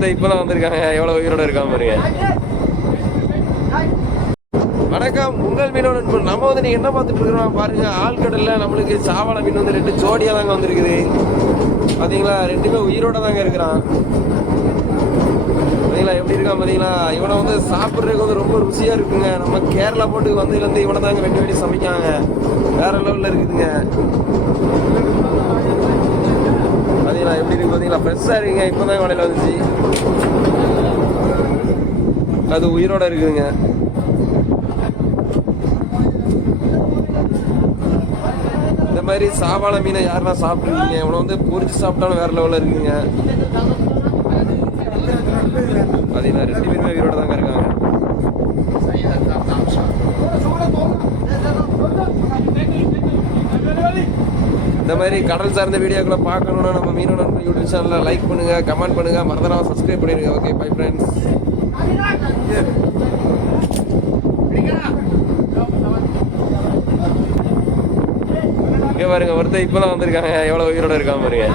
ஒருத்தர் இப்பதான் வந்திருக்காங்க, எவ்வளவு உயிரோட இருக்காம பாருங்க. வணக்கம், உங்கள் மீனோட நண்பன். நம்ம வந்து நீங்க என்ன பார்த்துட்டு இருக்கிறோம் பாருங்க. ஆழ்கடல்ல நம்மளுக்கு சாவள மீன் வந்து 2 ஜோடியா தாங்க வந்திருக்குது. பாத்தீங்களா, 2மே உயிரோட தாங்க இருக்கிறான். பாத்தீங்களா எப்படி இருக்கான் பாத்தீங்களா. இவனை வந்து சாப்பிட்றதுக்கு வந்து ரொம்ப ருசியா இருக்குங்க. நம்ம கேரளா போட்டு வந்ததுலேருந்து இவனை தாங்க வெட்டி வெட்டி சமைக்காங்க. வேற லெவல்ல இருக்குதுங்க. பாத்தீங்களா எப்படி இருக்கு பாத்தீங்களா, ஃப்ரெஷ்ஷா இருக்குங்க. இப்பதான் வலையில வந்துச்சு, அது உயிரோட இருக்குதுங்க. இந்த மாதிரி சாவாள மீனை யாருன்னா சாப்பிட்டுருக்கீங்க? இவனை வந்து பொரிச்சு சாப்பிட்டாலும் வேற லெவலில் இருக்குங்க. பார்த்தீங்கன்னா 2 பேருமே உயிரோட தாங்க இருக்காங்க. இந்த மாதிரி கடல் சார்ந்த வீடியோக்களை பார்க்கணுன்னா நம்ம மீனோட யூடியூப் சேனலில் லைக் பண்ணுங்க, கமெண்ட் பண்ணுங்க, மறந்துடாம சப்ஸ்கிரைப் பண்ணிடுங்க. Okay, bye friends. இங்கே பாருங்க, ஒருத்தர் இப்போதான் வந்திருக்காங்க, எவ்வளோ உயிரோட இருக்காம பாருங்க.